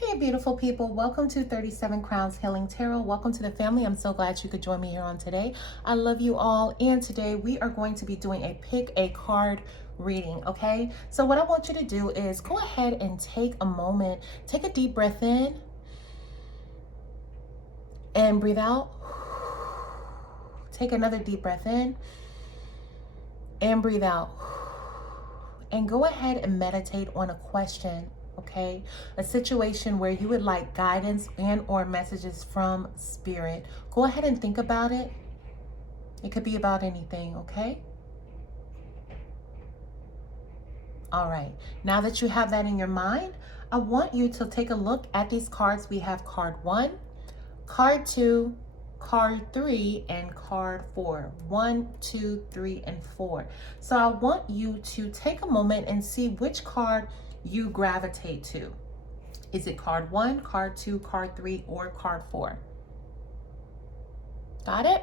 Hey, beautiful people. Welcome to 37 Crowns Healing Tarot. Welcome to the family. I'm so glad you could join me here on today. I love you all. And today we are going to be doing a pick a card reading, okay? So what I want you to do is go ahead and take a moment, take a deep breath in and breathe out. Take another deep breath in and breathe out. And go ahead and meditate on a question, okay? A situation where you would like guidance and or messages from spirit. Go ahead and think about it. It could be about anything, okay? All right. Now that you have that in your mind, I want you to take a look at these cards. We have card 1, card 2, card 3, and card 4. 1, 2, 3, and 4. So I want you to take a moment and see which card you gravitate to. Is it card 1, card 2, card 3, or card 4? Got it?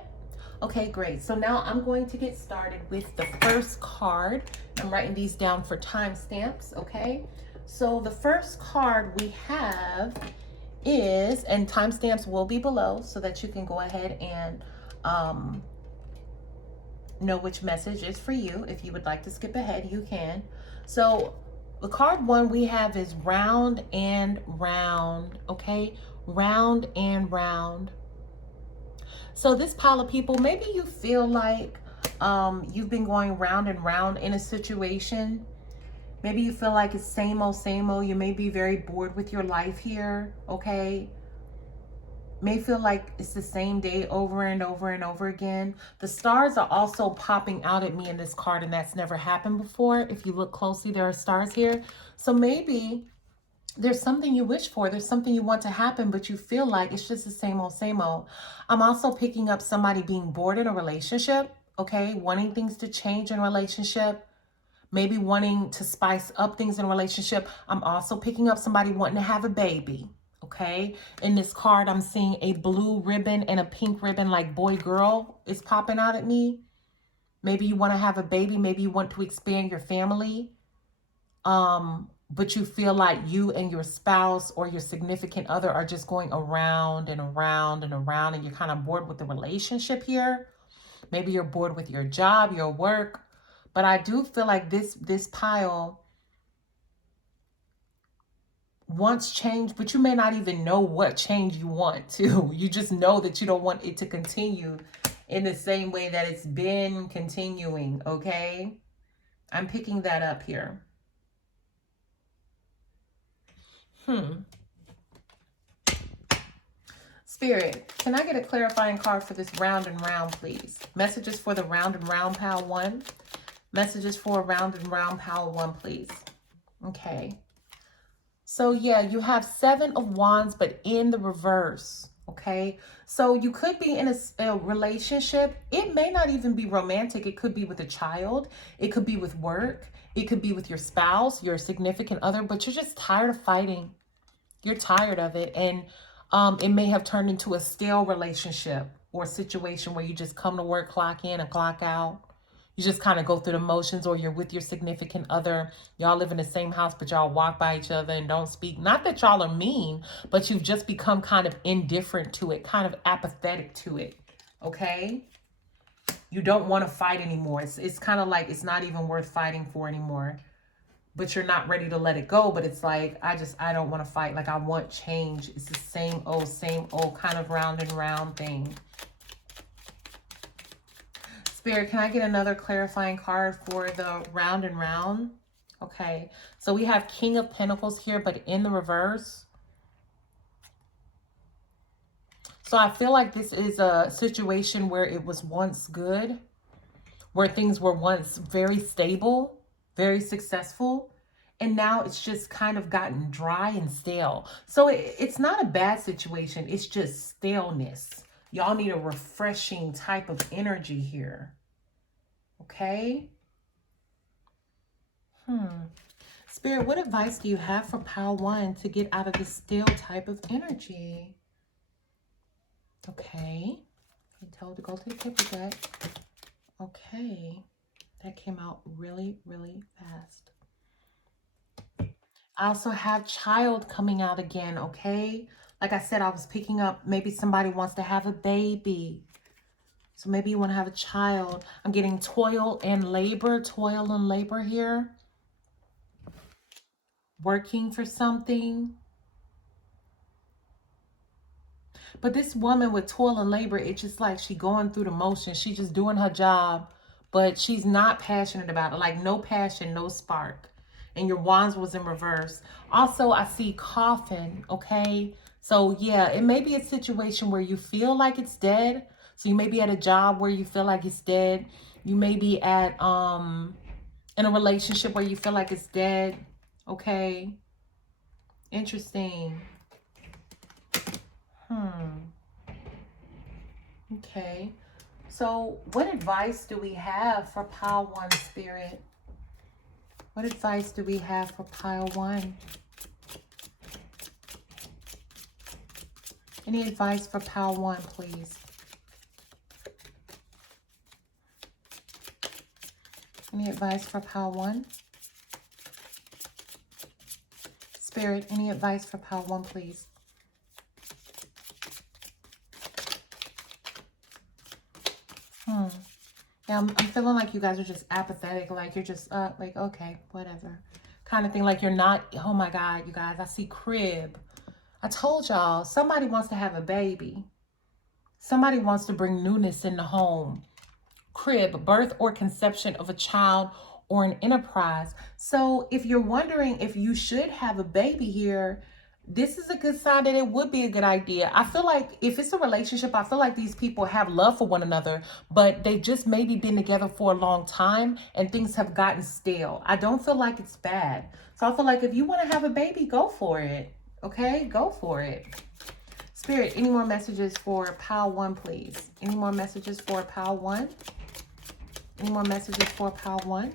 Okay, great. So now I'm going to get started with the first card. I'm writing these down for timestamps, okay? So the first card we have is, and timestamps will be below so that you can go ahead and know which message is for you. If you would like to skip ahead, you can. So the card 1 we have is round and round, okay? Round and round. So this pile of people, maybe you feel like you've been going round and round in a situation. Maybe you feel like it's same old, same old. You may be very bored with your life here, okay? May feel like it's the same day over and over and over again. The stars are also popping out at me in this card, and that's never happened before. If you look closely, there are stars here. So maybe there's something you wish for. There's something you want to happen, but you feel like it's just the same old, same old. I'm also picking up somebody being bored in a relationship, okay? Wanting things to change in a relationship. Maybe wanting to spice up things in a relationship. I'm also picking up somebody wanting to have a baby, okay? In this card, I'm seeing a blue ribbon and a pink ribbon, like boy, girl is popping out at me. Maybe you want to have a baby. Maybe you want to expand your family. But you feel like you and your spouse or your significant other are just going around and around and around, and you're kind of bored with the relationship here. Maybe you're bored with your job, your work. But I do feel like this pile wants change, but you may not even know what change you want to. You just know that you don't want it to continue in the same way that it's been continuing, okay? I'm picking that up here. Spirit, can I get a clarifying card for this round and round, please? Messages for the round and round pile 1. Messages for round and round pile 1, please. Okay. So yeah, you have 7 of Wands, but in the reverse. Okay. So you could be in a relationship. It may not even be romantic. It could be with a child. It could be with work. It could be with your spouse, your significant other, but you're just tired of fighting. You're tired of it. And it may have turned into a stale relationship or situation where you just come to work, clock in and clock out. You just kind of go through the motions, or you're with your significant other. Y'all live in the same house, but y'all walk by each other and don't speak. Not that y'all are mean, but you've just become kind of indifferent to it, kind of apathetic to it, okay? You don't want to fight anymore. It's kind of like it's not even worth fighting for anymore. But you're not ready to let it go. But it's like, I don't want to fight. Like, I want change. It's the same old kind of round and round thing. Spirit, can I get another clarifying card for the round and round? Okay. So we have King of Pentacles here, but in the reverse. So I feel like this is a situation where it was once good, where things were once very stable, very successful. And now it's just kind of gotten dry and stale. So it's not a bad situation. It's just staleness. Y'all need a refreshing type of energy here. Okay? Spirit, what advice do you have for pile 1 to get out of this stale type of energy? Okay. You told to go to the paper deck. Okay. That came out really, really fast. I also have child coming out again, okay? Like I said, I was picking up maybe somebody wants to have a baby. So maybe you want to have a child. I'm getting toil and labor here. Working for something. But this woman with toil and labor, it's just like she going through the motions. She just doing her job, but she's not passionate about it. Like no passion, no spark. And your wands was in reverse. Also, I see coffin, okay? So yeah, it may be a situation where you feel like it's dead. So you may be at a job where you feel like it's dead. You may be at in a relationship where you feel like it's dead. Okay. Interesting. Okay. So what advice do we have for pile one, Spirit? What advice do we have for pile one? Any advice for pile one, please? Any advice for pile one? Spirit, any advice for pile one, please? Yeah, I'm feeling like you guys are just apathetic. Like you're just, like, okay, whatever. Kind of thing. Like you're not, oh my God, you guys, I see crib. I told y'all, somebody wants to have a baby. Somebody wants to bring newness in the home. Crib, birth or conception of a child or an enterprise. So if you're wondering if you should have a baby here, this is a good sign that it would be a good idea. I feel like if it's a relationship, I feel like these people have love for one another, but they've just maybe been together for a long time and things have gotten stale. I don't feel like it's bad. So I feel like if you want to have a baby, go for it. Okay, go for it. Spirit, any more messages for pile one, please? Any more messages for pile one? Any more messages for pile one?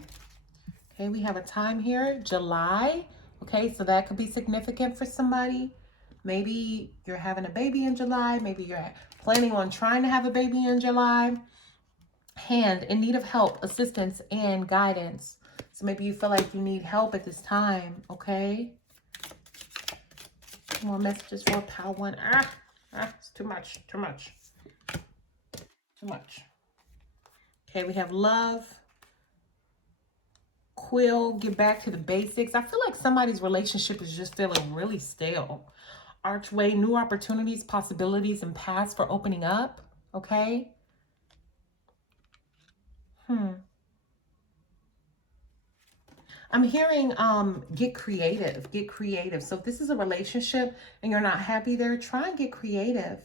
Okay, we have a time here, July. Okay, so that could be significant for somebody. Maybe you're having a baby in July. Maybe you're planning on trying to have a baby in July. Hand, in need of help, assistance, and guidance. So maybe you feel like you need help at this time, okay? More messages for pile one. It's too much. Okay, we have love. Quill, get back to the basics. I feel like somebody's relationship is just feeling really stale. Archway, new opportunities, possibilities, and paths for opening up. Okay. I'm hearing get creative. Get creative. So if this is a relationship and you're not happy there, try and get creative.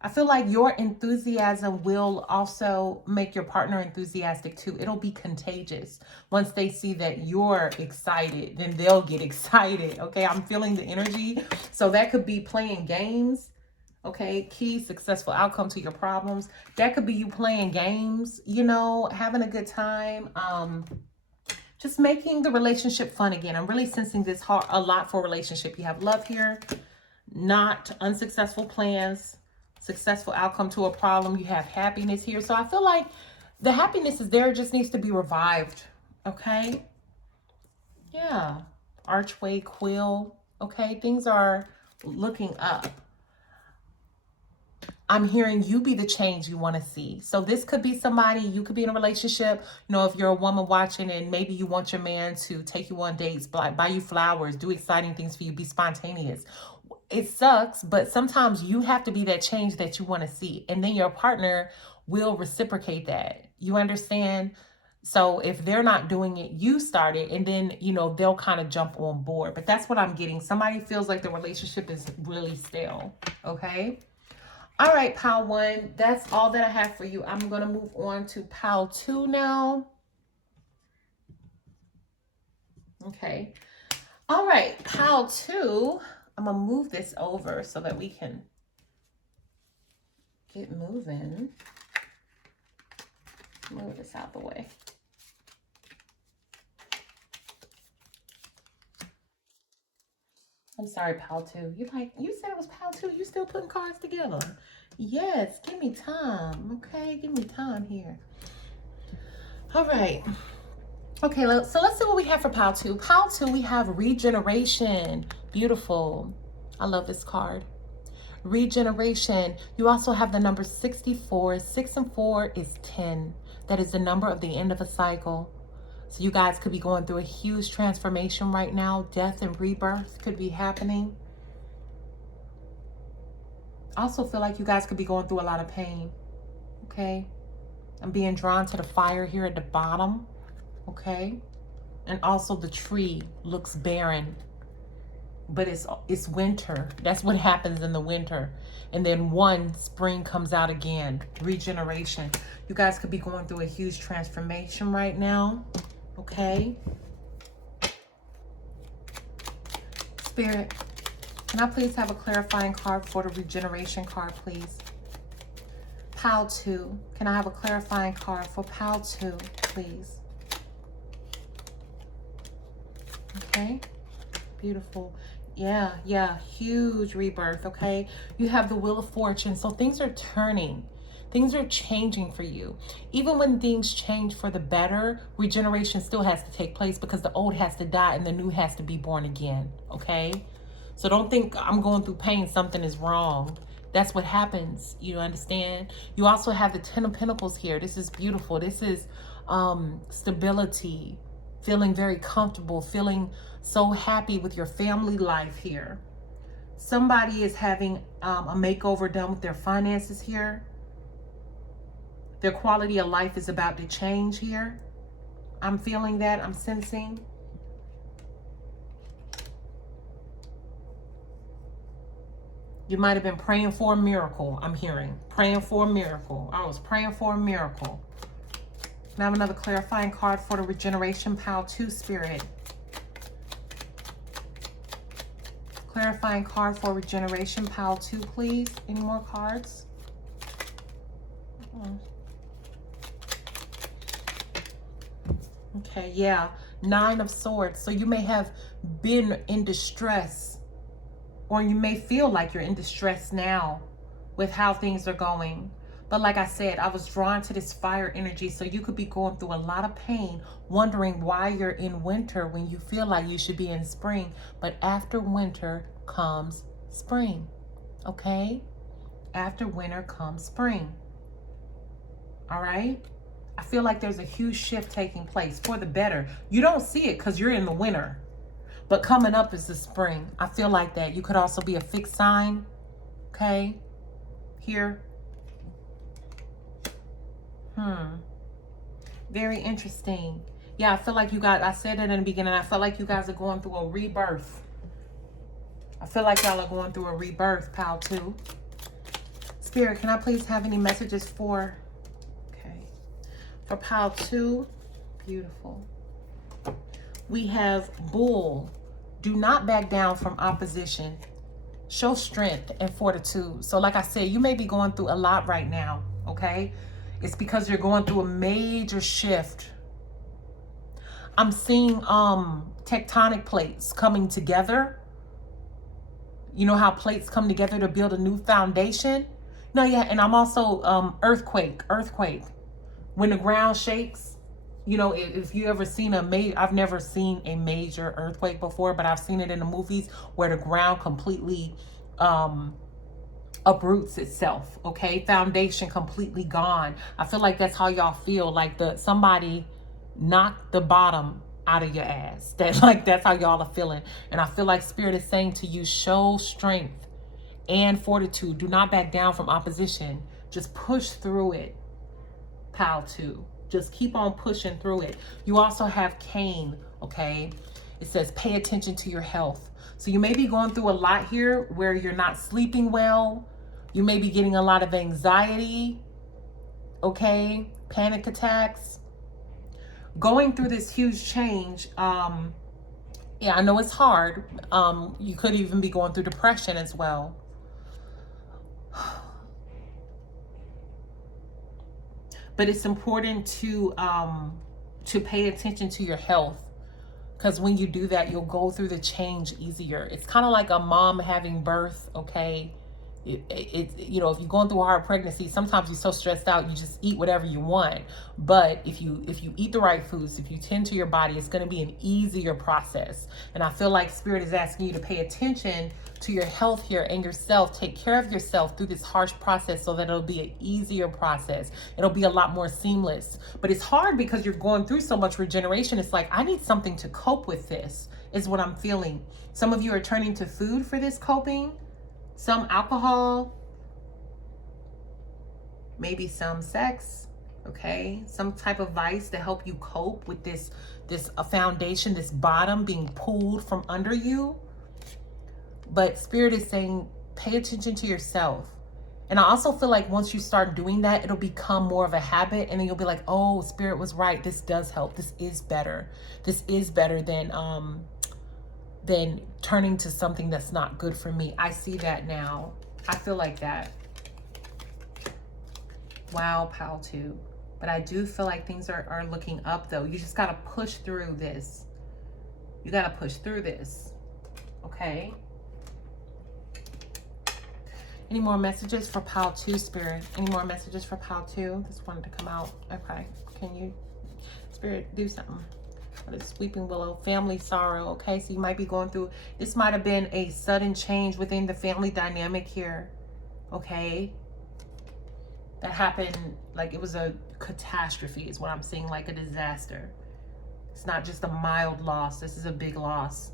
I feel like your enthusiasm will also make your partner enthusiastic too. It'll be contagious. Once they see that you're excited, then they'll get excited. Okay, I'm feeling the energy. So that could be playing games. Okay, key successful outcome to your problems. That could be you playing games, you know, having a good time. Just making the relationship fun again. I'm really sensing this a lot for a relationship. You have love here, not unsuccessful plans. Successful outcome to a problem. You have happiness here. So I feel like the happiness is there. It just needs to be revived. Okay. Yeah. Archway, quill. Okay. Things are looking up. I'm hearing you be the change you want to see. So this could be somebody, you could be in a relationship. You know, if you're a woman watching and maybe you want your man to take you on dates, buy you flowers, do exciting things for you, be spontaneous. It sucks, but sometimes you have to be that change that you want to see. And then your partner will reciprocate that. You understand? So if they're not doing it, you start it, and then, you know, they'll kind of jump on board. But that's what I'm getting. Somebody feels like the relationship is really stale. Okay. All right, pile one. That's all that I have for you. I'm going to move on to pile two now. Okay. All right, pile two. I'm going to move this over so that we can get moving. Move this out the way. I'm sorry, pile two. You said it was pile two. You still putting cards together. Yes, give me time. Okay, give me time here. All right. Okay, so let's see what we have for pile 2. Pile 2, we have regeneration. Beautiful. I love this card. Regeneration. You also have the number 64. 6 and 4 is 10. That is the number of the end of a cycle. So you guys could be going through a huge transformation right now. Death and rebirth could be happening. I also feel like you guys could be going through a lot of pain. Okay. I'm being drawn to the fire here at the bottom. Okay. And also the tree looks barren. But it's winter. That's what happens in the winter. And then one spring comes out again. Regeneration. You guys could be going through a huge transformation right now. Okay. Spirit, can I please have a clarifying card for the regeneration card, please? Pile 2. Can I have a clarifying card for pile 2, please? Okay. Beautiful. Yeah, huge rebirth, okay? You have the Wheel of Fortune, so things are turning. Things are changing for you. Even when things change for the better, regeneration still has to take place because the old has to die and the new has to be born again, okay? So don't think I'm going through pain, something is wrong. That's what happens, you understand? You also have the 10 of Pentacles here. This is beautiful. This is stability, feeling very comfortable, feeling so happy with your family life here. Somebody is having a makeover done with their finances here. Their quality of life is about to change here. I'm feeling that. I'm sensing. You might have been praying for a miracle. I'm hearing. Praying for a miracle. I was praying for a miracle. Now I have another clarifying card for the regeneration pile 2, Spirit. Clarifying card for regeneration pile 2, please. Any more cards? Okay, yeah. 9 of Swords. So you may have been in distress, or you may feel like you're in distress now with how things are going. But like I said, I was drawn to this fire energy. So you could be going through a lot of pain, wondering why you're in winter when you feel like you should be in spring. But after winter comes spring. Okay? After winter comes spring. All right? I feel like there's a huge shift taking place for the better. You don't see it because you're in the winter. But coming up is the spring. I feel like that. You could also be a fixed sign. Okay? Here. Very interesting. Yeah, I feel like you guys, I said it in the beginning, I feel like you guys are going through a rebirth. I feel like y'all are going through a rebirth, pile 2. Spirit, can I please have any messages for, for pile 2? Beautiful. We have Bull. Do not back down from opposition. Show strength and fortitude. So like I said, you may be going through a lot right now, okay? It's because you're going through a major shift. I'm seeing tectonic plates coming together. You know how plates come together to build a new foundation? No, yeah, and I'm also earthquake. When the ground shakes, you know, if you ever seen I've never seen a major earthquake before, but I've seen it in the movies where the ground completely uproots itself, okay? Foundation completely gone. I feel like that's how y'all feel, like somebody knocked the bottom out of your ass. That's how y'all are feeling. And I feel like Spirit is saying to you, show strength and fortitude. Do not back down from opposition. Just push through it, pile 2. Just keep on pushing through it. You also have Cain, okay? It says pay attention to your health. So you may be going through a lot here where you're not sleeping well. You may be getting a lot of anxiety, okay? Panic attacks. Going through this huge change, yeah, I know it's hard. You could even be going through depression as well. But it's important to pay attention to your health, because when you do that, you'll go through the change easier. It's kind of like a mom having birth, okay? You know, if you're going through a hard pregnancy, sometimes you're so stressed out you just eat whatever you want. But if you eat the right foods, if you tend to your body, it's going to be an easier process. And I feel like Spirit is asking you to pay attention to your health here and yourself. Take care of yourself through this harsh process so that it'll be an easier process. It'll be a lot more seamless. But it's hard because you're going through so much regeneration. It's like, I need something to cope with this, is what I'm feeling. Some of you are turning to food for this coping. Some alcohol, maybe some sex, okay? Some type of vice to help you cope with this foundation, this bottom being pulled from under you. But Spirit is saying, pay attention to yourself. And I also feel like once you start doing that, it'll become more of a habit, and then you'll be like, oh, Spirit was right. This does help. This is better. This is better than turning to something that's not good for me. I see that now. I feel like that. Wow, pile 2. But I do feel like things are looking up, though. You just got to push through this. You got to push through this. Okay? Any more messages for pile 2, Spirit? Any more messages for pile 2? This wanted to come out. Okay. Can you, Spirit, do something? The sweeping willow, family sorrow. Okay, so you might be going through, this might have been a sudden change within the family dynamic here. Okay, that happened, like it was a catastrophe is what I'm seeing, like a disaster. It's not just a mild loss. This is a big loss.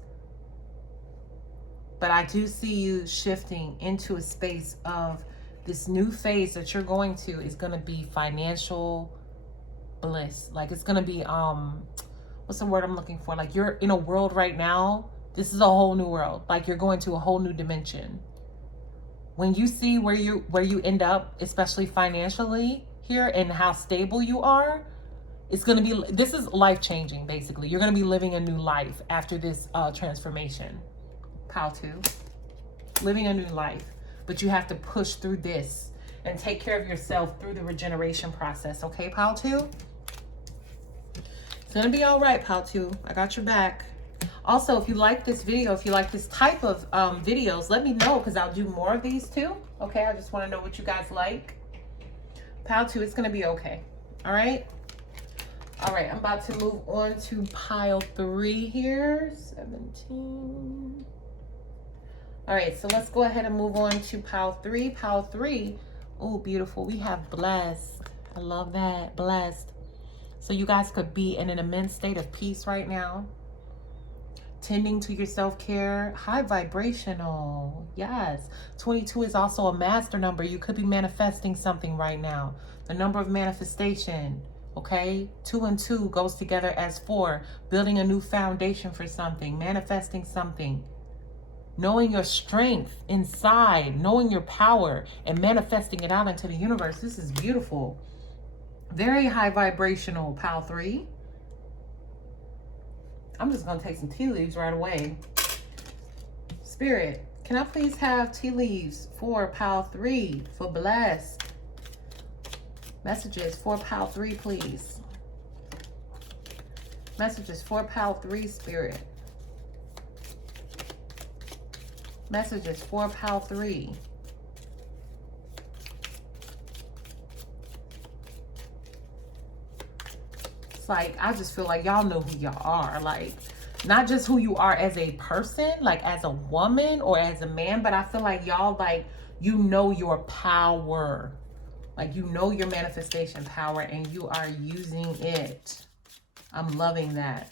But I do see you shifting into a space of this new phase that you're going to is going to be financial bliss. Like it's going to be what's the word I'm looking for? Like you're in a world right now. This is a whole new world. Like you're going to a whole new dimension. When you see where you end up, especially financially here, and how stable you are, it's going to be, this is life changing. Basically, you're going to be living a new life after this transformation. Pile 2, living a new life, but you have to push through this and take care of yourself through the regeneration process. Okay, pile 2. It's gonna be all right, pile 2. I got your back. Also, if you like this video, if you like this type of videos, let me know, because I'll do more of these too. Okay, I just want to know what you guys like. Pile 2, it's gonna be okay. All right. All right, I'm about to move on to pile 3 here. 17. All right, so let's go ahead and move on to pile 3. Pile 3. Oh, beautiful. We have blessed. I love that. Blessed. So you guys could be in an immense state of peace right now. Tending to your self-care. High vibrational. Yes. 22 is also a master number. You could be manifesting something right now. The number of manifestation. Okay. 2 and 2 goes together as 4. Building a new foundation for something. Manifesting something. Knowing your strength inside. Knowing your power. And manifesting it out into the universe. This is beautiful. Very high vibrational, pile 3. I'm just going to take some tea leaves right away. Spirit, can I please have tea leaves for pile 3 for blessed? Messages for pile 3, please. Messages for pile 3, Spirit. Messages for pile 3. Like, I just feel like y'all know who y'all are. Like, not just who you are as a person, like as a woman or as a man, but I feel like y'all, like, you know your power. Like, you know your manifestation power and you are using it. I'm loving that.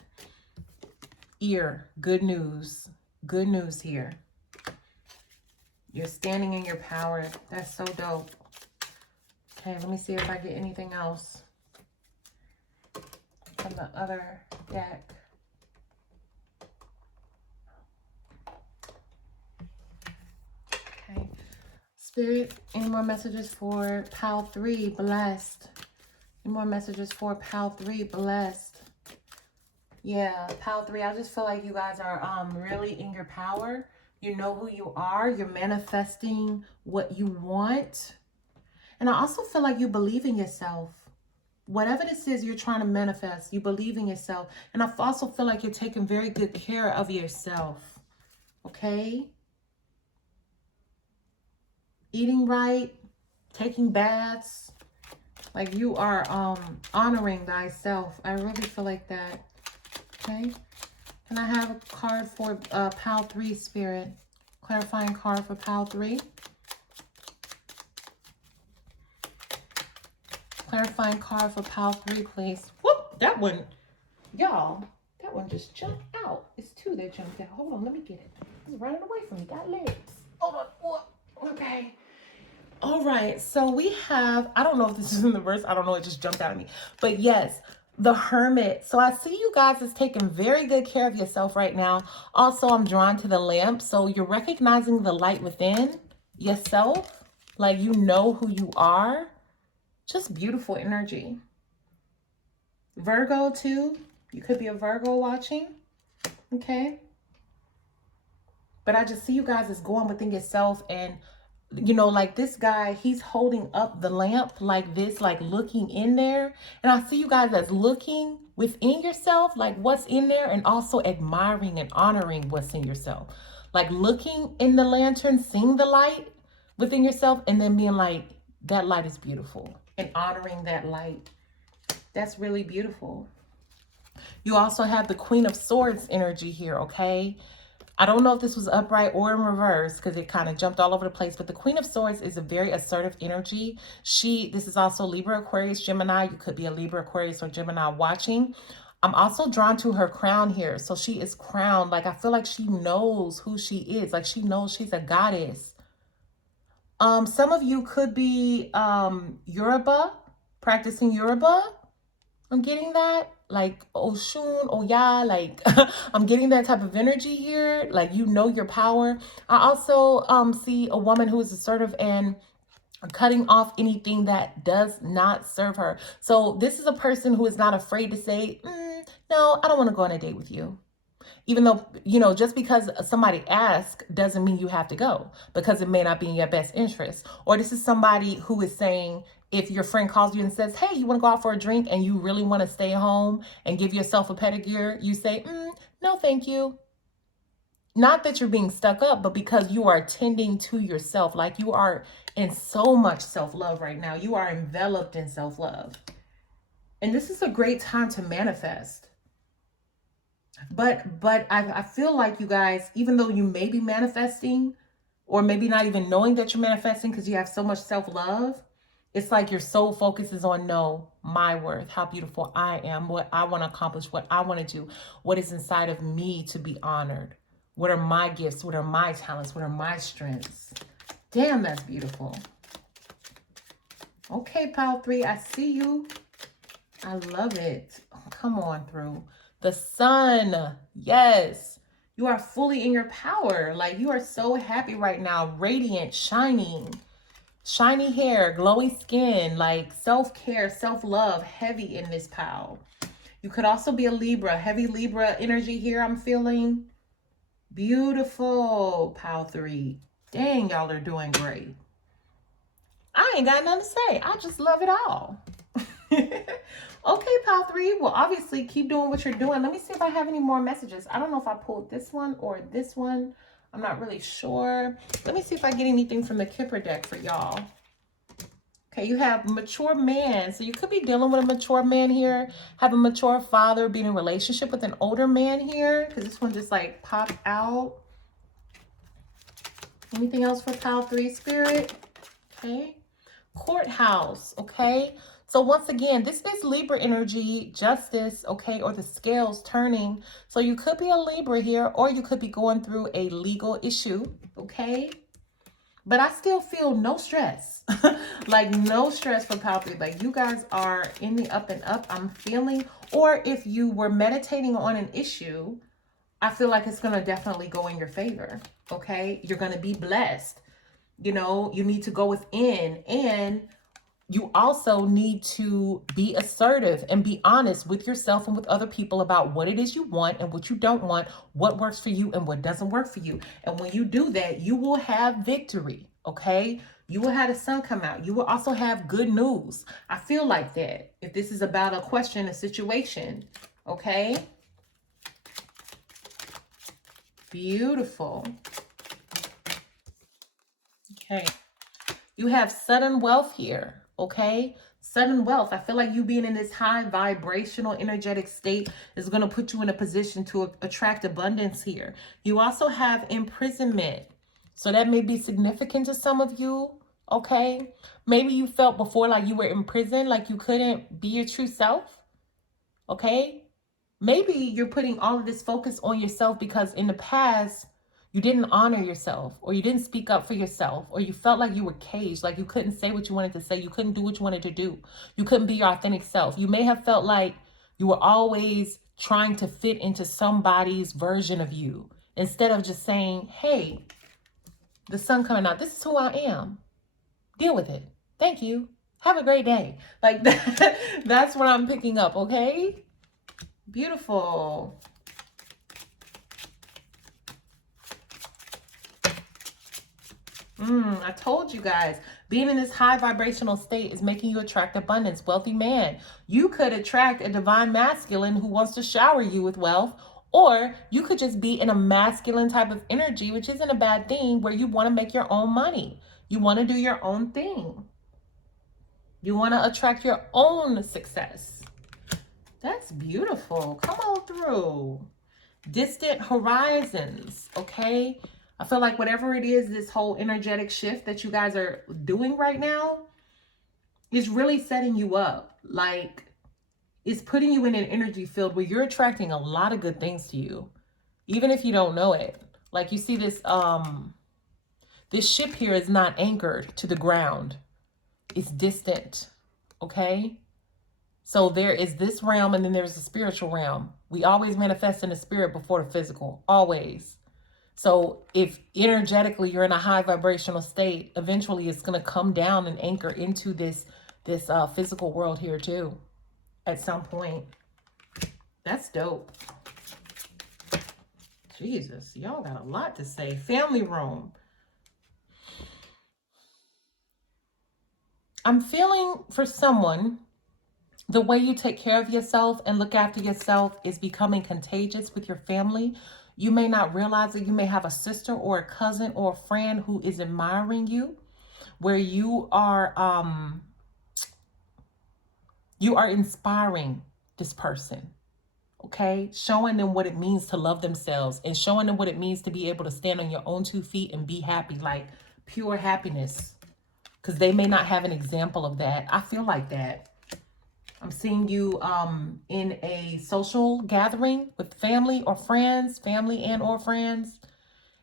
Ear, good news. Good news here. You're standing in your power. That's so dope. Okay, let me see if I get anything else from the other deck. Okay. Spirit, any more messages for pile 3, blessed? Any more messages for pile 3, blessed? Yeah, pile 3, I just feel like you guys are really in your power. You know who you are. You're manifesting what you want. And I also feel like you believe in yourself. Whatever this is you're trying to manifest, you believe in yourself. And I also feel like you're taking very good care of yourself. Okay? eating right, taking baths. Like you are honoring thyself. I really feel like that. Okay. Can I have a card for Pal 3 Spirit? Clarifying card for Pal 3. Clarifying card for Pal 3, please. Whoop! That one, y'all, that one just jumped out. It's two that jumped out. Hold on, let me get it. It's running away from me. Got legs. Hold on. Whoop. Okay. All right. So we have, I don't know if this is in the verse. I don't know. It just jumped out at me. But yes, the Hermit. So I see you guys is taking very good care of yourself right now. Also, I'm drawn to the lamp. So you're recognizing the light within yourself. Like you know who you are. Just beautiful energy. Virgo too. You could be a Virgo watching. Okay. But I just see you guys as going within yourself, and you know, like this guy, he's holding up the lamp like this, like looking in there. And I see you guys as looking within yourself, like what's in there, and also admiring and honoring what's in yourself. Like looking in the lantern, seeing the light within yourself, and then being like, that light is beautiful, and honoring that light. That's really beautiful. You also have the Queen of Swords energy here, okay? I don't know if this was upright or in reverse because it kind of jumped all over the place, but the Queen of Swords is a very assertive energy. This is also Libra, Aquarius, Gemini. You could be a Libra, Aquarius, or Gemini watching. I'm also drawn to her crown here. So she is crowned. Like I feel like she knows who she is. Like she knows she's a goddess. Some of you could be Yoruba, practicing Yoruba. I'm getting that. Like Oshun, Oya, like I'm getting that type of energy here. Like you know your power. I also see a woman who is assertive and cutting off anything that does not serve her. So this is a person who is not afraid to say, no, I don't want to go on a date with you. Even though, you know, just because somebody asks doesn't mean you have to go, because it may not be in your best interest. Or this is somebody who is saying, if your friend calls you and says, hey, you want to go out for a drink and you really want to stay home and give yourself a pedicure, you say, no, thank you. Not that you're being stuck up, but because you are tending to yourself. Like you are in so much self-love right now. You are enveloped in self-love. And this is a great time to manifest. But I feel like you guys, even though you may be manifesting, or maybe not even knowing that you're manifesting because you have so much self-love, it's like your sole focus is on my worth, how beautiful I am, what I want to accomplish, what I want to do, what is inside of me to be honored. What are my gifts? What are my talents? What are my strengths? Damn, that's beautiful. Okay, Pal 3, I see you. I love it. Oh, come on through. The sun. Yes. You are fully in your power. Like you are so happy right now. Radiant, shining. Shiny hair, glowy skin, like self-care, self-love, heavy in this pile. You could also be a Libra. Heavy Libra energy here I'm feeling. Beautiful, Pal 3. Dang, y'all are doing great. I ain't got nothing to say. I just love it all. Okay, Pal 3. Well, obviously, keep doing what you're doing. Let me see if I have any more messages. I don't know if I pulled this one or this one. I'm not really sure. Let me see if I get anything from the Kipper deck for y'all. Okay, you have mature man. So you could be dealing with a mature man here. Have a mature father, being in a relationship with an older man here. Because this one just like popped out. Anything else for Pal 3 Spirit? Okay. Courthouse. Okay. So once again, this is Libra energy, justice, okay, or the scales turning. So you could be a Libra here, or you could be going through a legal issue, okay? But I still feel no stress, like no stress for Pal 3. Like you guys are in the up and up, I'm feeling. Or if you were meditating on an issue, I feel like it's going to definitely go in your favor, okay? You're going to be blessed. You know, you need to go within, and you also need to be assertive and be honest with yourself and with other people about what it is you want and what you don't want, what works for you and what doesn't work for you. And when you do that, you will have victory, okay? You will have the sun come out. You will also have good news. I feel like that. If this is about a question, a situation, okay? Beautiful. Okay. You have sudden wealth here, okay? Sudden wealth. I feel like you being in this high vibrational energetic state is going to put you in a position to attract abundance here. You also have imprisonment. So that may be significant to some of you, okay? Maybe you felt before like you were in prison, like you couldn't be your true self, okay? Maybe you're putting all of this focus on yourself because in the past, you didn't honor yourself, or you didn't speak up for yourself, or you felt like you were caged, like you couldn't say what you wanted to say. You couldn't do what you wanted to do. You couldn't be your authentic self. You may have felt like you were always trying to fit into somebody's version of you instead of just saying, hey, the sun coming out. This is who I am. Deal with it. Thank you. Have a great day. Like that, that's what I'm picking up, okay? Beautiful. I told you guys, being in this high vibrational state is making you attract abundance. Wealthy man. You could attract a divine masculine who wants to shower you with wealth, or you could just be in a masculine type of energy, which isn't a bad thing, where you want to make your own money. You want to do your own thing. You want to attract your own success. That's beautiful. Come on through. Distant horizons, okay? I feel like whatever it is, this whole energetic shift that you guys are doing right now is really setting you up. Like, it's putting you in an energy field where you're attracting a lot of good things to you, even if you don't know it. Like, you see this, this ship here is not anchored to the ground. It's distant, okay? So there is this realm, and then there's the spiritual realm. We always manifest in the spirit before the physical, always. So if energetically you're in a high vibrational state, eventually it's going to come down and anchor into this physical world here too at some point. That's dope. Jesus, y'all got a lot to say. Family room. I'm feeling for someone, the way you take care of yourself and look after yourself is becoming contagious with your family. You may not realize that you may have a sister or a cousin or a friend who is admiring you, where you are inspiring this person, okay? Showing them what it means to love themselves and showing them what it means to be able to stand on your own 2 feet and be happy, like pure happiness, because they may not have an example of that. I feel like that. I'm seeing you in a social gathering with family or friends, family and or friends,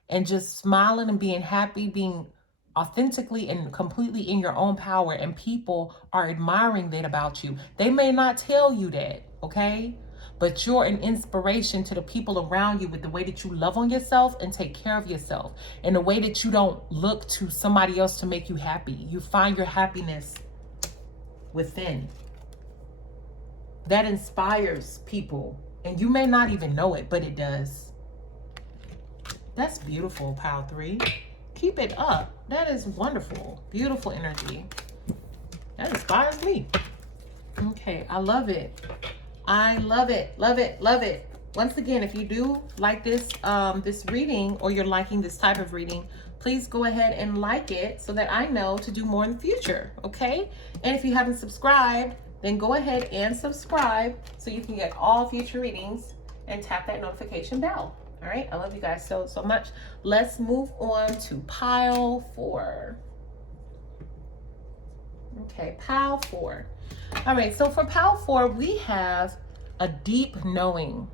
and just smiling and being happy, being authentically and completely in your own power, and people are admiring that about you. They may not tell you that, okay? But you're an inspiration to the people around you with the way that you love on yourself and take care of yourself, and the way that you don't look to somebody else to make you happy. You find your happiness within. That inspires people, and you may not even know it, but it does. That's beautiful, Pile 3. Keep it up. That is wonderful. Beautiful energy. That inspires me. Okay, I love it. I love it, love it, love it. Once again, if you do like this this reading, or you're liking this type of reading, please go ahead and like it so that I know to do more in the future, okay? And if you haven't subscribed, then go ahead and subscribe so you can get all future readings and tap that notification bell. All right, I love you guys so much. Let's move on to Pile 4. Okay, Pile 4. All right, so for Pile 4, we have a deep knowing.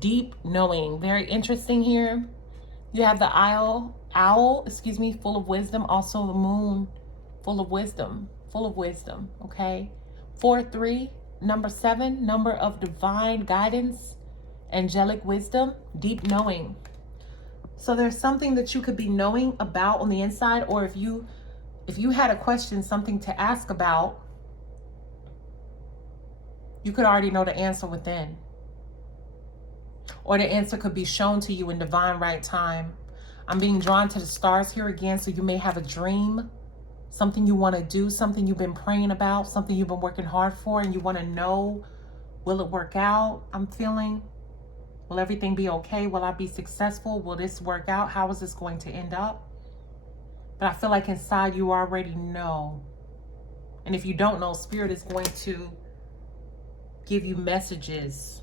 Deep knowing. Very interesting here. You have the owl, full of wisdom. Also the moon, full of wisdom. Full of wisdom, okay? 4-3, number 7, number of divine guidance, angelic wisdom, deep knowing. So there's something that you could be knowing about on the inside, or if you had a question, something to ask about, you could already know the answer within. Or the answer could be shown to you in divine right time. I'm being drawn to the stars here again, so you may have a dream, something you want to do, something you've been praying about, something you've been working hard for, and you want to know, will it work out? I'm feeling, will everything be okay? Will I be successful? Will this work out? How is this going to end up? But I feel like inside you already know. And if you don't know, Spirit is going to give you messages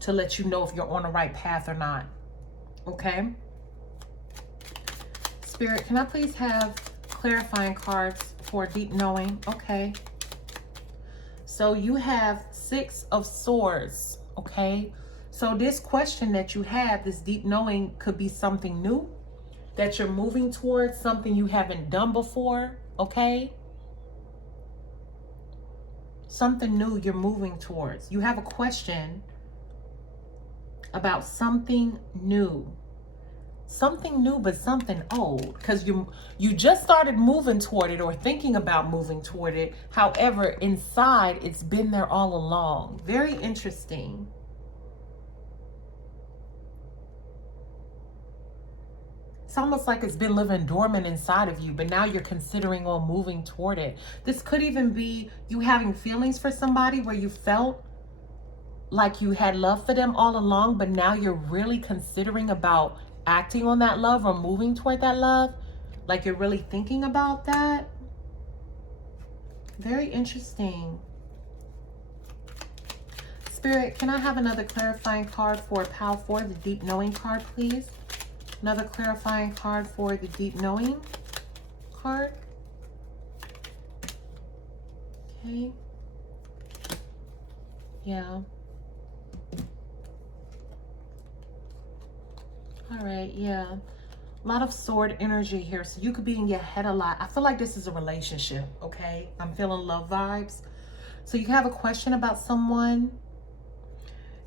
to let you know if you're on the right path or not. Okay? Spirit, can I please have clarifying cards for deep knowing? Okay. So you have 6 of Swords. Okay? So this question that you have, this deep knowing, could be something new that you're moving towards, something you haven't done before. Okay? Something new you're moving towards. You have a question about something new. Something new, but something old. Because you just started moving toward it or thinking about moving toward it. However, inside, it's been there all along. Very interesting. It's almost like it's been living dormant inside of you, but now you're considering on moving toward it. This could even be you having feelings for somebody where you felt like you had love for them all along, but now you're really considering about acting on that love or moving toward that love. Like you're really thinking about that. Very interesting. Spirit, can I have another clarifying card for Pile 4, the Deep Knowing card, please? Another clarifying card for the Deep Knowing card. Okay. Yeah. All right, yeah. A lot of sword energy here. So you could be in your head a lot. I feel like this is a relationship, okay? I'm feeling love vibes. So you have a question about someone.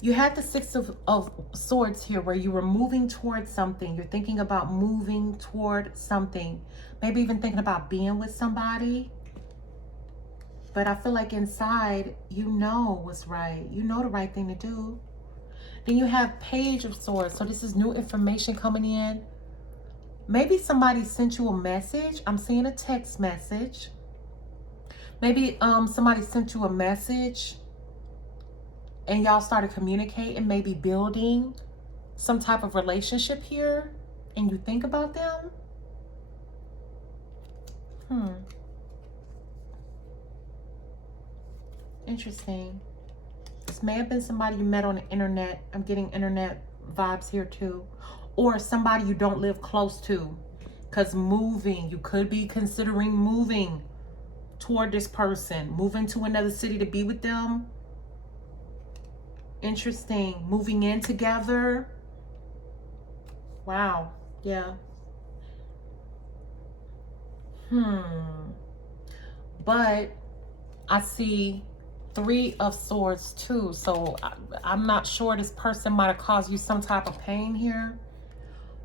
You had the 6 of Swords here where you were moving towards something. You're thinking about moving toward something. Maybe even thinking about being with somebody. But I feel like inside, you know what's right. You know the right thing to do. Then you have Page of Swords. So this is new information coming in. Maybe somebody sent you a message. I'm seeing a text message. Maybe somebody sent you a message and y'all started communicating, maybe building some type of relationship here, and you think about them. Interesting. This may have been somebody you met on the internet. I'm getting internet vibes here too. Or somebody you don't live close to. Because moving, you could be considering moving toward this person. Moving to another city to be with them. Interesting. Moving in together. Wow. Yeah. But I see 3 of Swords too. So I'm not sure, this person might have caused you some type of pain here.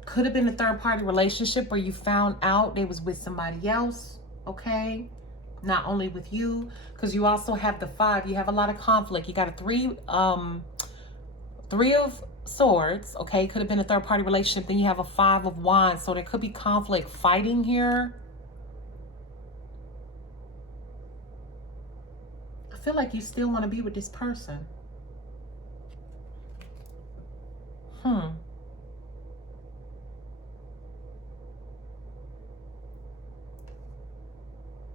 Could have been a third-party relationship where you found out they was with somebody else, okay? Not only with you, because you also have the 5. You have a lot of conflict. You got a 3 of Swords, okay? Could have been a third-party relationship. Then you have a 5 of Wands. So there could be conflict, fighting here. I feel like you still want to be with this person.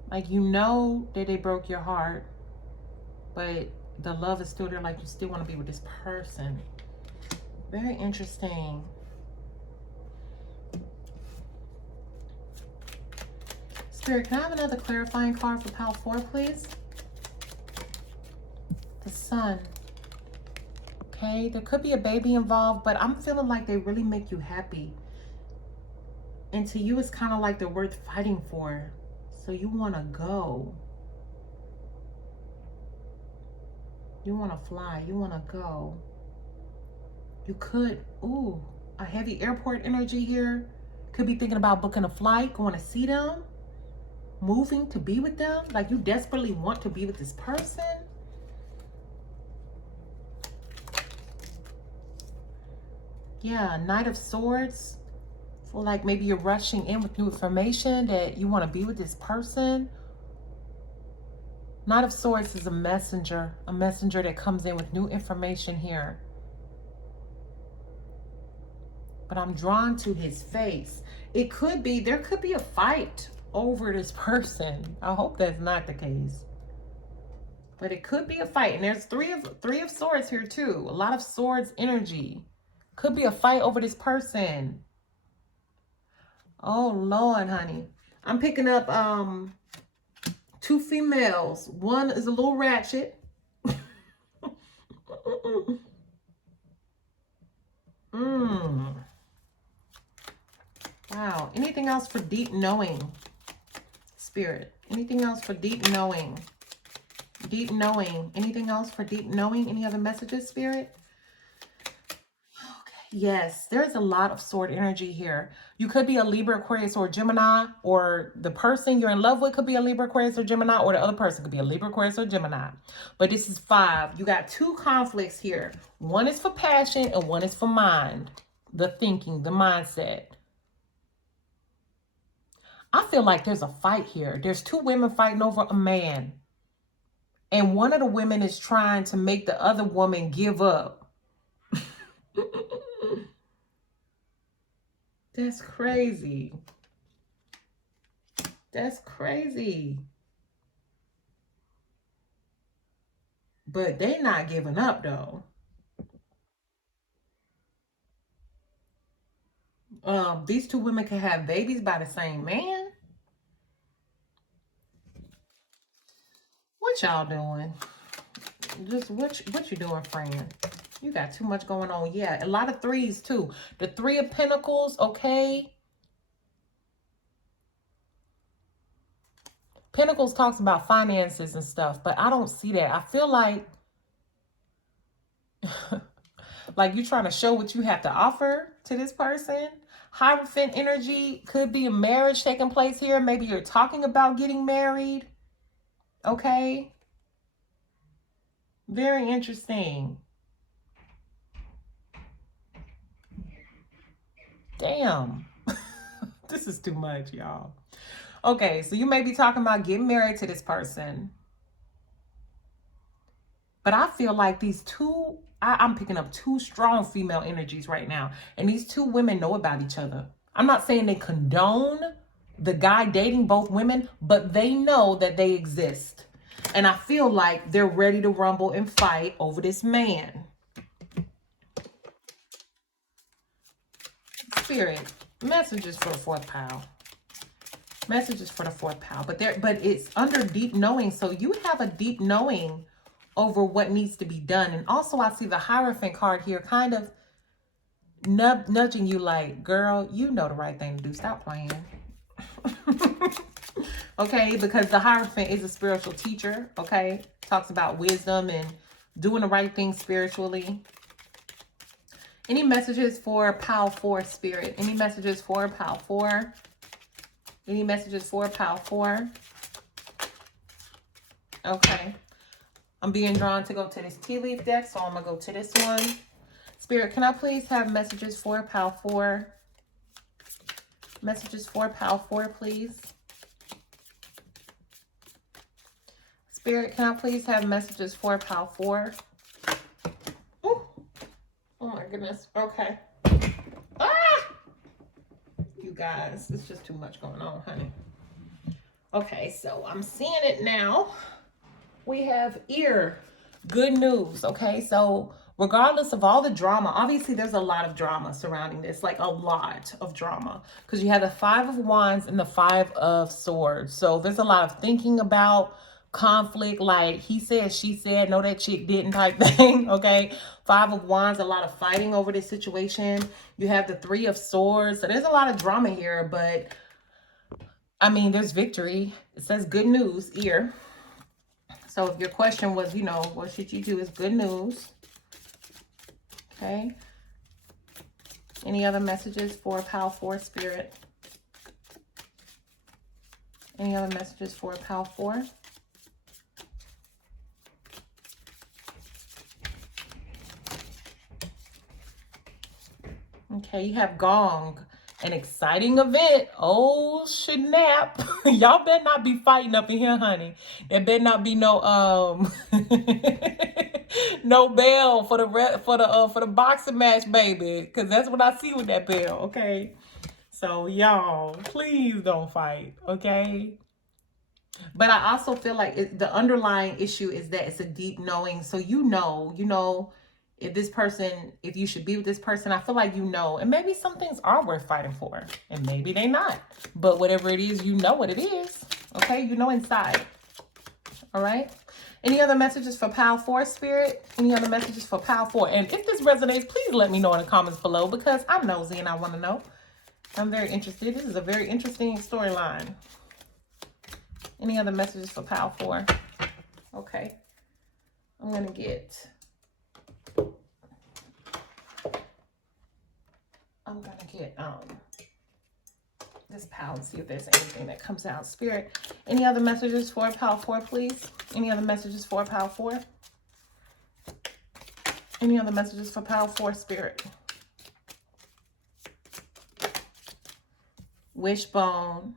Like, you know that they broke your heart, but the love is still there. Like, you still want to be with this person. Very interesting. Spirit, can I have another clarifying card for Pile 4, please? The Sun. Okay, there could be a baby involved, but I'm feeling like they really make you happy. And to you, it's kind of like they're worth fighting for. So you want to go. You want to fly. You want to go. You could, ooh, a heavy airport energy here. Could be thinking about booking a flight, going to see them, moving to be with them. Like, you desperately want to be with this person. Yeah, Knight of Swords. Feel like maybe you're rushing in with new information that you want to be with this person. Knight of Swords is a messenger that comes in with new information here. but I'm drawn to his face. It could be, there could be a fight over this person. I hope that's not the case. But it could be a fight. And there's three of swords here too. A lot of swords energy. Could be a fight over this person. Oh Lord, honey. I'm picking up two females. One is a little ratchet. Wow. Anything else for deep knowing? Spirit. Anything else for deep knowing? Deep knowing. Anything else for deep knowing? Any other messages, Spirit? Okay. Yes, there's a lot of sword energy here. You could be a Libra, Aquarius, or Gemini, or the person you're in love with could be a Libra, Aquarius, or Gemini, or the other person could be a Libra, Aquarius, or Gemini. But this is 5. You got 2 conflicts here. One is for passion and one is for mind. The thinking, the mindset. I feel like there's a fight here. There's 2 women fighting over a man. And one of the women is trying to make the other woman give up. That's crazy. That's crazy. But they not giving up though. These 2 women can have babies by the same man. What y'all doing? Just what you doing, friend? You got too much going on. Yeah, a lot of 3s too. The 3 of Pentacles, okay? Pentacles talks about finances and stuff, but I don't see that. I feel like like you're trying to show what you have to offer to this person. Hierophant energy, could be a marriage taking place here. Maybe you're talking about getting married. Okay. Very interesting. Damn. This is too much, y'all. Okay, so you may be talking about getting married to this person. But I feel like these 2, I'm picking up 2 strong female energies right now. And these 2 women know about each other. I'm not saying they condone the guy dating both women, but they know that they exist. And I feel like they're ready to rumble and fight over this man. Spirit, messages for the 4th pile. Messages for the 4th pile. But it's under deep knowing. So you have a deep knowing over what needs to be done. And also I see the Hierophant card here kind of nudging you like, girl, you know the right thing to do. Stop playing. Okay, because the Hierophant is a spiritual teacher, okay? Talks about wisdom and doing the right thing spiritually. Any messages for pile 4, Spirit? Any messages for pile 4? Any messages for pile 4? Okay. I'm being drawn to go to this tea leaf deck, so I'm going to go to this one. Spirit, can I please have messages for pile 4? Messages for pile 4, please. Spirit, can I please have messages for pile 4? Ooh. Oh my goodness. Okay. Ah! You guys, it's just too much going on, honey. Okay, so I'm seeing it now. We have ear. Good news. Okay, so regardless of all the drama, obviously there's a lot of drama surrounding this, like a lot of drama, because you have the 5 of Wands and the 5 of Swords. So there's a lot of thinking about conflict, like he said, she said, no, that chick didn't type thing. Okay, 5 of Wands, a lot of fighting over this situation. You have the 3 of Swords. So there's a lot of drama here, but I mean, there's victory. It says good news, ear. So if your question was, you know, what should you do, is good news. Okay. Any other messages for pile 4, Spirit? Any other messages for pile 4? Okay, you have Gong, an exciting event. Oh, snap. Y'all better not be fighting up in here, honey. There better not be no, No bell for the boxing match, baby, because that's what I see with that bell. Okay, so y'all, please don't fight. Okay. But I also feel like the underlying issue is that it's a deep knowing. So you know, if this person, if you should be with this person, I feel like you know, and maybe some things are worth fighting for, and maybe they not. But whatever it is, you know what it is. Okay, you know inside. All right. Any other messages for Pile 4, Spirit? Any other messages for Pile 4? And if this resonates, please let me know in the comments below, because I'm nosy and I want to know. I'm very interested. This is a very interesting storyline. Any other messages for Pile 4? Okay. I'm going to get this pile and see if there's anything that comes out. Spirit, any other messages for Pile 4, please? Any other messages for Pile 4? Any other messages for Pile 4, Spirit? Wishbone.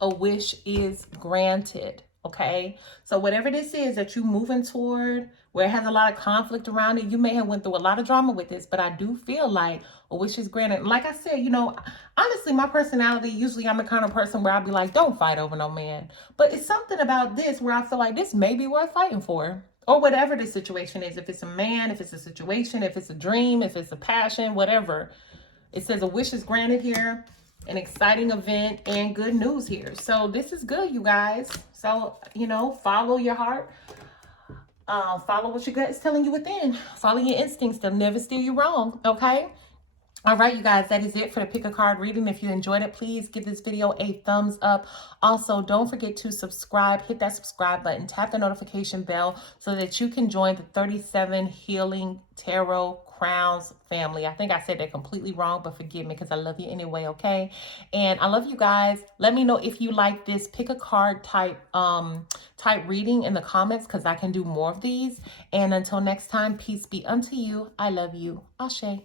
A wish is granted. Okay, so whatever this is that you're moving toward, where it has a lot of conflict around it, you may have went through a lot of drama with this, but I do feel like a wish is granted. Like I said, you know, honestly, my personality, usually I'm the kind of person where I'll be like, don't fight over no man. But it's something about this where I feel like this may be worth fighting for, or whatever the situation is. If it's a man, if it's a situation, if it's a dream, if it's a passion, whatever. It says a wish is granted here. An exciting event and good news here. So this is good, you guys. So, you know, follow your heart. Follow what your gut is telling you within. Follow your instincts. They'll never steer you wrong. Okay? All right, you guys, that is it for the Pick a Card reading. If you enjoyed it, please give this video a thumbs up. Also, don't forget to subscribe. Hit that subscribe button. Tap the notification bell so that you can join the 37 Healing Tarot Crowns family. I think I said that completely wrong, but forgive me because I love you anyway, okay? And I love you guys. Let me know if you like this Pick a Card type reading in the comments, because I can do more of these. And until next time, peace be unto you. I love you. Ashe.